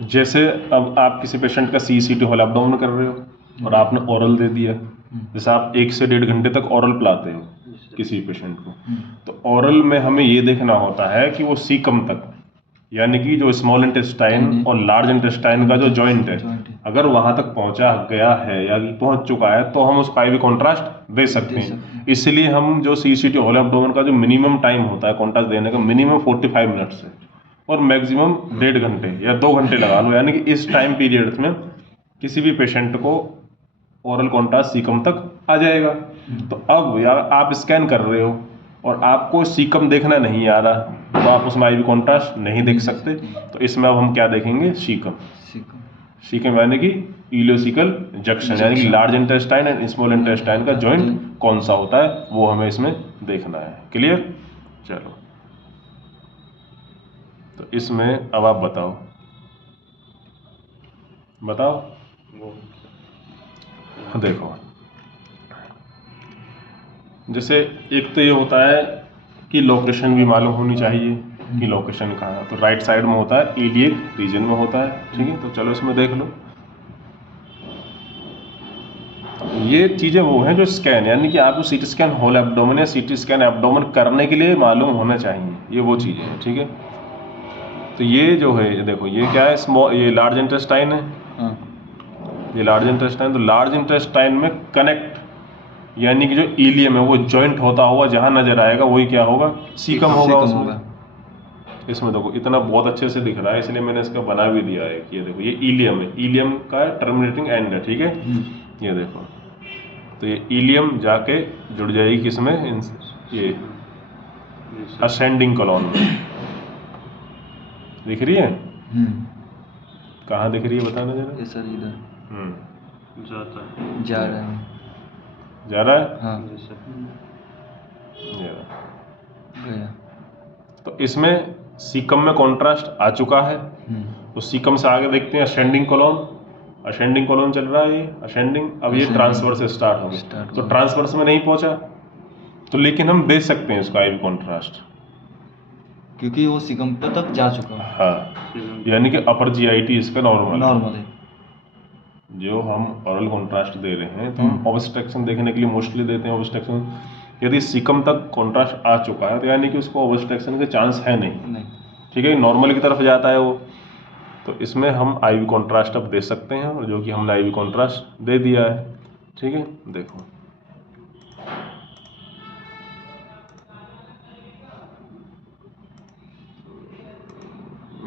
जैसे अब आप किसी पेशेंट का CCT होल एब्डोमेन कर रहे हो और आपने ओरल दे दिया, जैसे आप 1 से 1.5 घंटे तक ओरल पिलाते हो किसी पेशेंट को, तो ओरल में हमें ये देखना होता है कि वो सीकम तक, यानी कि जो स्मॉल इंटेस्टाइन और लार्ज इंटेस्टाइन का जो जॉइंट है, अगर वहां तक पहुंचा गया है या पहुंच चुका है तो हम उसको IV कॉन्ट्रास्ट दे सकते हैं। इसलिए हम जो CCT होल एब्डोमेन का जो मिनिमम टाइम होता है कॉन्ट्रास्ट देने का, मिनिमम 45 मिनट्स है और मैक्सिमम 1.5 घंटे या 2 घंटे लगा लो, यानी कि इस टाइम पीरियड में किसी भी पेशेंट को ओरल कॉन्ट्रास्ट सीकम तक आ जाएगा। तो अब यार आप स्कैन कर रहे हो और आपको सीकम देखना नहीं आ रहा, तो आप उसमें IV कॉन्ट्रास्ट नहीं देख सकते। तो इसमें अब हम क्या देखेंगे, सीकम। सीकम यानी कि इलियोसिकल जंक्शन, यानी कि large intestine and small intestine का जॉइंट कौन सा होता है वो हमें इसमें देखना है। क्लियर? चलो, तो इसमें अब आप बताओ देखो, जैसे एक तो ये होता है कि लोकेशन भी मालूम होनी चाहिए कि लोकेशन कहाँ है। तो राइट साइड में होता है, इलियक रीजन में होता है, ठीक है। तो चलो इसमें देख लो, ये चीज़ें वो हैं जो स्कैन, यानी कि आपको CT स्कैन होल एब्डोमेन या CT स्कैन एब्डोमेन करने के लिए मालूम होना चाहिए, ये वो चीज़ें हैं, ठीक है। तो ये जो है, ये देखो, ये क्या है, स्मॉल, ये लार्ज इंटेस्टाइन है, ये लार्ज इंटेस्टाइन। तो लार्ज इंटेस्टाइन में कनेक्ट, यानी कि जो इलियम है वो जॉइंट होता हुआ जहाँ नजर आएगा वही क्या होगा, सीकम होगा उसमें। इसमें देखो इतना बहुत अच्छे से दिख रहा है, इसलिए मैंने इसका बना भी दिया है कि ये देखो, ये इलियम है, इलियम का टर्मिनेटिंग एंड है, ठीक है। ये देखो, तो ये इलियम जाके जुड़ जाएगी किसमें, ये असेंडिंग कॉलम में। दिख रही है? कहाँ दिख रही है बताना जरा। सर इधर जा रहा है, जा रहा है, हाँ गया। तो इसमें सीकम में कॉन्ट्रास्ट आ चुका है, तो सीकम से आगे देखते हैं असेंडिंग कॉलम। असेंडिंग कॉलम चल रहा है, ये असेंडिंग। अब ये ट्रांसवर्स से स्टार्ट हो गया, तो ट्रांसवर्स में नहीं पहुंचा, तो लेकिन हम दे सकते हैं इसका IV कॉन्ट्रास्ट, क्योंकि वो सीकम तक जा चुका है। हाँ, यानी कि अपर GIT इसका नॉर्मल है। जो हम ओरल कॉन्ट्रास्ट दे रहे हैं तो हम ऑब्स्ट्रक्शन देखने के लिए मोस्टली देते हैं ऑब्स्ट्रक्शन। यदि सीकम तक कॉन्ट्रास्ट आ चुका है तो यानी कि उसको ऑब्स्ट्रक्शन के चांस है नहीं, ठीक है, नॉर्मल की तरफ जाता है वो। तो इसमें हम IV कॉन्ट्रास्ट अब दे सकते हैं, और जो कि हमने IV कॉन्ट्रास्ट दे दिया है, ठीक है। देखो,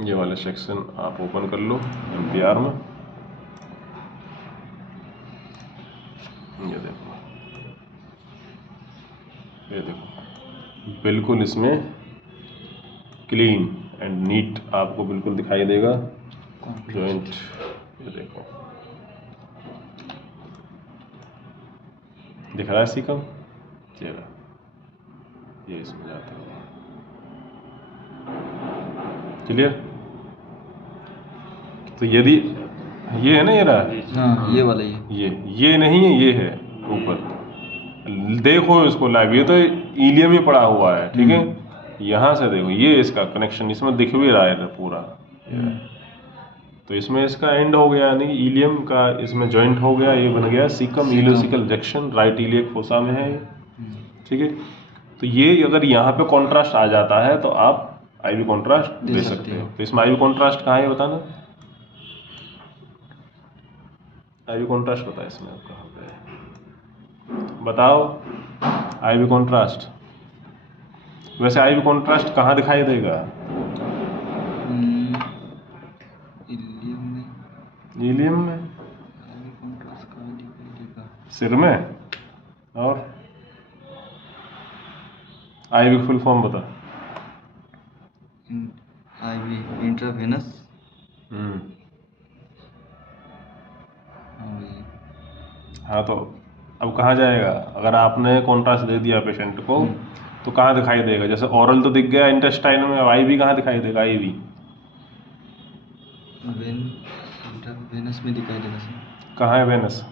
ये वाला सेक्शन आप ओपन कर लो MPR में, ये देखो, ये देखो, बिल्कुल इसमें क्लीन एंड नीट आपको बिल्कुल दिखाई देगा जॉइंट। ये देखो, दिख रहा है सीकम, चेहरा ये इसमें जाता है। क्लियर? तो यदि ये है ना, ये रहा, हाँ ये वाला, ये नहीं है, ये है ऊपर, देखो इसको लाइव, ये तो इलियम ही पड़ा हुआ है, ठीक है। यहाँ से देखो, ये इसका कनेक्शन इसमें दिख भी रहा है पूरा, तो इसमें इसका एंड हो गया, यानी कि इलियम का इसमें जॉइंट हो गया, ये बन गया caecum, ileocaecal junction, right iliac fossa में है, ठीक है। तो ये अगर यहाँ पे कॉन्ट्रास्ट आ जाता है तो आप IV कॉन्ट्रास्ट दे सकते हो। तो इसमें IV कॉन्ट्रास्ट कहाँ है बताना, IV कॉन्ट्रास्ट बताए इसमें आप कहाँ पे है, बताओ IV कॉन्ट्रास्ट। वैसे IV कॉन्ट्रास्ट कहाँ दिखाई देगा, इलियम में, सिर में, और IV फुल फॉर्म बता। IV intravenous. हाँ, तो अब कहाँ जाएगा, अगर आपने कॉन्ट्रास्ट दे दिया पेशेंट को तो कहाँ दिखाई देगा, जैसे ओरल तो दिख गया इंटेस्टाइन में, अब IV कहाँ दिखाई देगा, IV वेनस में दिखाई देगा सर। कहाँ है वेनस,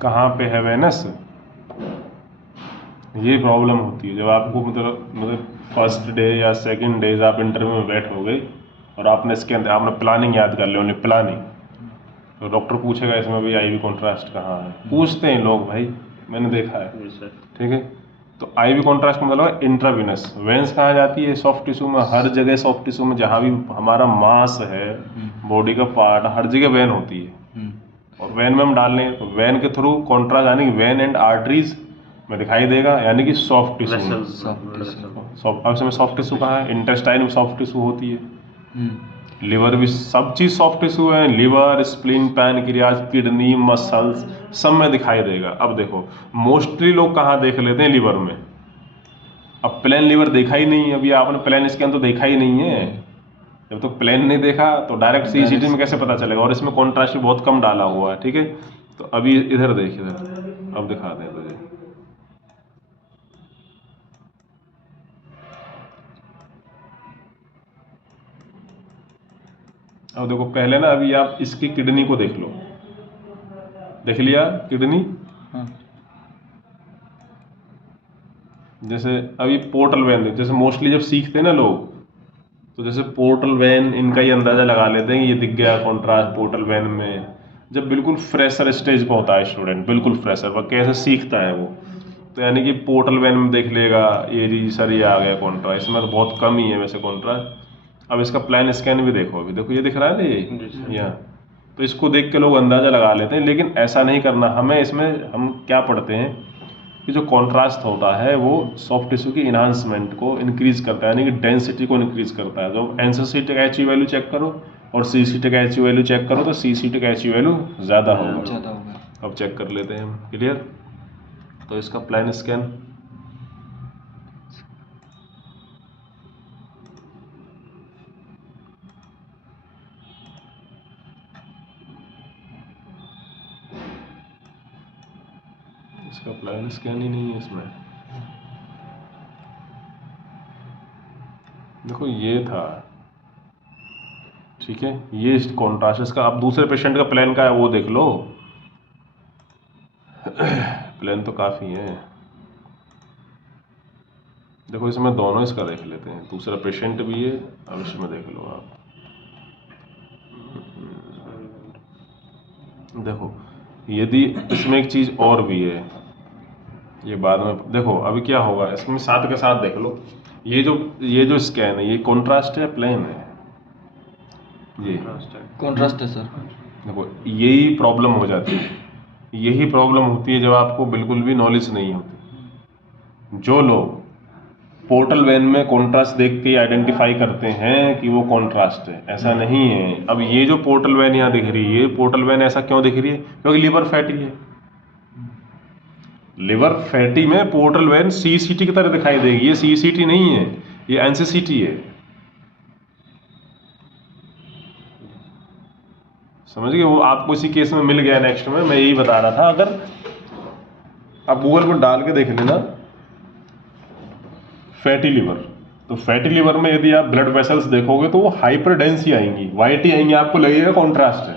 कहाँ पे है वेनस, ये प्रॉब्लम होती है जब आपको मतलब फर्स्ट डे या सेकंड डेज आप इंटरव्यू में बैठोगे और आपने इसके अंदर आपने प्लानिंग याद कर ली, ओनली प्लानिंग, तो डॉक्टर पूछेगा इसमें भाई आईवी कॉन्ट्रास्ट कहाँ है, पूछते हैं लोग भाई, मैंने देखा है, ठीक है। तो आईवी कॉन्ट्रास्ट मतलब है इंट्राविनस। वेंस कहाँ जाती है? सॉफ्ट टिश्यू में, हर जगह सॉफ्ट टिश्यू में जहाँ भी हमारा मांस है, बॉडी का पार्ट, हर जगह वेन होती है, और वेन में हम डाल लें तो वेन के थ्रू कॉन्ट्रास्ट यानी कि वेन एंड आर्टरीज में दिखाई देगा, यानी कि सॉफ्ट टिश्यू में। सॉफ्ट टिश्यू कहाँ है? इंटेस्टाइन में सॉफ्ट टिश्यू होती है, लिवर भी, सब चीज़ सॉफ्ट टिश्यू है, liver, spleen, pancreas, kidney, muscles, सब में दिखाई देगा। अब देखो मोस्टली लोग कहाँ देख लेते हैं? लिवर में। अब प्लेन लिवर देखा ही नहीं, अभी आपने प्लेन स्कैन तो देखा ही नहीं है, जब तो प्लेन नहीं देखा तो डायरेक्ट सीसीटी में कैसे पता चलेगा? और इसमें कॉन्ट्रास्ट भी बहुत कम डाला हुआ है, ठीक है। तो अभी इधर देख, इधर अब दिखा दें तुझे। अब देखो पहले ना, अभी आप इसकी किडनी को देख लो, देख लिया किडनी? जैसे अभी पोर्टल वेन, जैसे मोस्टली जब सीखते हैं ना लोग, तो जैसे पोर्टल वेन इनका ही अंदाजा लगा लेते हैं कि ये दिख गया कॉन्ट्रास्ट पोर्टल वेन में। जब बिल्कुल फ्रेशर स्टेज पर होता है स्टूडेंट, बिल्कुल फ्रेशर, वह कैसे सीखता है वो, तो यानी कि पोर्टल वेन में देख लेगा ये जी सर ये आ गया कॉन्ट्रास्ट, इसमें तो बहुत कम ही है वैसे कॉन्ट्रास्ट। अब इसका प्लान स्कैन भी देखो, अभी देखो ये दिख रहा है ना ये यहाँ, तो इसको देख के लोग अंदाजा लगा लेते हैं, लेकिन ऐसा नहीं करना हमें। इसमें हम क्या पढ़ते हैं कि जो कॉन्ट्रास्ट होता है वो सॉफ्ट टिश्यू की इन्हांसमेंट को इंक्रीज करता है, यानी कि डेंसिटी को इंक्रीज करता है। जो एनसीसी का एच वैल्यू चेक करो और सीसीटी का एच वैल्यू चेक करो, तो सीसीटी का एच वैल्यू ज़्यादा होगा। अब चेक कर लेते हैं हम, क्लियर? तो इसका प्लान स्कैन, इसका प्लान स्कैन ही नहीं है इसमें। देखो ये था, ठीक है, ये कॉन्ट्रास्ट का। अब दूसरे पेशेंट का प्लान का है वो देख लो, प्लान तो काफ़ी है। देखो इसमें दोनों इसका देख लेते हैं, दूसरा पेशेंट भी है, अब इसमें देख लो आप। देखो यदि इसमें एक चीज़ और भी है, ये बाद में देखो। अभी क्या होगा इसमें, साथ के साथ देख लो, ये जो स्कैन है ये कॉन्ट्रास्ट है प्लेन है? ये कॉन्ट्रास्ट है सर। देखो यही प्रॉब्लम हो जाती है, यही प्रॉब्लम होती है जब आपको बिल्कुल भी नॉलेज नहीं होती। जो लोग पोर्टल वेन में कॉन्ट्रास्ट देख के आइडेंटिफाई करते हैं कि वो कॉन्ट्रास्ट है, ऐसा नहीं है। अब ये जो पोर्टल वेन यहाँ दिख रही है, पोर्टल वेन ऐसा क्यों दिख रही है? क्योंकि लिवर फैटी है। लिवर फैटी में पोर्टल वेन सीसीटी की तरह दिखाई देगी, ये सीसीटी नहीं है, ये एनसीसीटी है। समझ गए? वो आपको इसी केस में मिल गया नेक्स्ट में, मैं यही बता रहा था। अगर आप गूगल पर डाल के देख लेना फैटी लिवर, तो फैटी लिवर में यदि आप ब्लड वेसल्स देखोगे तो वो हाइपरडेंस ही आएंगी, वाइट ही आएंगी, आपको लगेगा कॉन्ट्रास्ट है।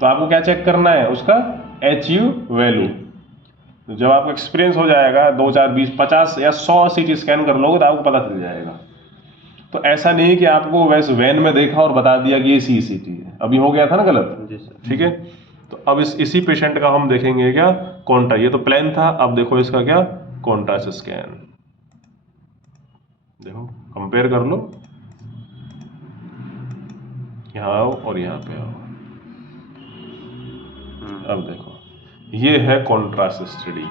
तो आपको क्या चेक करना है? उसका HU वैल्यू। तो जब आपको एक्सपीरियंस हो जाएगा, 2 4 20 50 या 100 CT स्कैन कर लोगे तो आपको पता चल जाएगा। तो ऐसा नहीं है कि आपको वैसे वैन में देखा और बता दिया कि ये CCT है, अभी हो गया था ना गलत, ठीक है। तो अब इसी पेशेंट का हम देखेंगे क्या कॉन्ट्रास्ट। ये तो प्लान था, अब देखो इसका क्या कॉन्ट्रास्ट स्कैन, देखो कंपेयर कर लो, यहाँ आओ और यहाँ पे आओ। अब देखो ये है कॉन्ट्रास्ट स्टडी,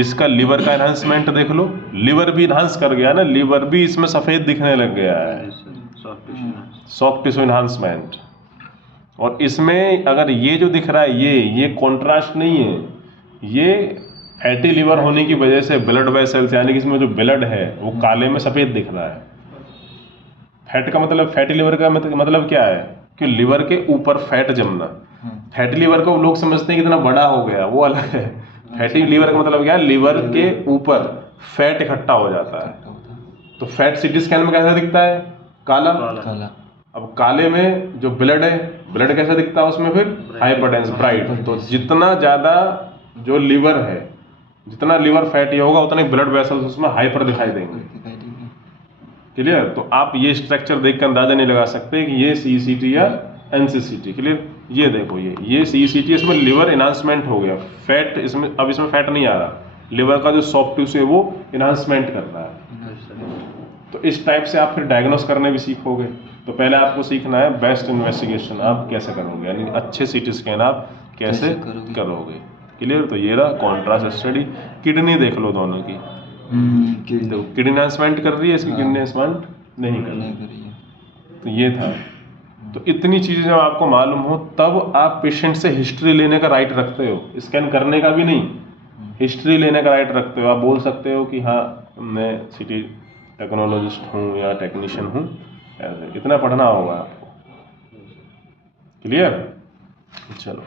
इसका लिवर का एनहांसमेंट देख लो, लिवर भी इन्हांस कर गया ना, लिवर भी इसमें सफ़ेद दिखने लग गया है, सॉफ्ट टिश्यू इन्हांसमेंट। और इसमें अगर ये जो दिख रहा है ये कॉन्ट्रास्ट नहीं है, ये फैटी लिवर होने की वजह से ब्लड वेसल्स यानी कि इसमें जो ब्लड है वो काले में सफ़ेद दिख रहा है। फैट का मतलब, फैटी लिवर का मतलब क्या है कि लिवर के ऊपर फैट जमना। फैटी लिवर को लोग समझते हैं कि इतना बड़ा हो गया, वो अलग है। फैटी लिवर का मतलब क्या है? लिवर के ऊपर फैट इकट्ठा हो जाता है। तो फैट CT स्कैन में कैसा दिखता है? काला। अब काले में जो ब्लड है, ब्लड कैसा दिखता है उसमें? फिर हाइपरडेंस, ब्राइट। तो जितना ज़्यादा जो लिवर है जितना लिवर फैटी होगा उतने ब्लड वेसल्स उसमें हाइपर दिखाई देंगे। दिखाई देगी। क्लियर? तो आप ये स्ट्रक्चर देख कर अंदाजा नहीं लगा सकते कि ये CCT या NCCT। क्लियर? ये देखो, ये CCT, इसमें लिवर इन्हांसमेंट हो गया, फैट इसमें, अब इसमें फैट नहीं आ रहा, लिवर का जो सॉफ्ट टिश्यू है वो इन्हांसमेंट कर रहा है। तो इस टाइप से आप फिर डायग्नोस करने भी सीखोगे। तो पहले आपको सीखना है बेस्ट इन्वेस्टिगेशन आप कैसे करोगे, यानी अच्छे CT स्कैन आप कैसे कैसे करोगे। क्लियर? तो ये रहा कॉन्ट्रास्ट स्टडी। किडनी देख लो दोनों की, किडनी किडनी इन्हांसमेंट कर रही है, इसकी किडनी इन्हांसमेंट नहीं कर रही। नहीं करी है। तो ये था। तो इतनी चीज़ें जब आपको मालूम हो तब आप पेशेंट से हिस्ट्री लेने का राइट रखते हो, स्कैन करने का भी नहीं, हिस्ट्री लेने का राइट रखते हो। आप बोल सकते हो कि हाँ मैं CT टेक्नोलॉजिस्ट हूँ या टेक्नीशियन हूँ, ऐसे इतना पढ़ना होगा आपको। क्लियर? चलो।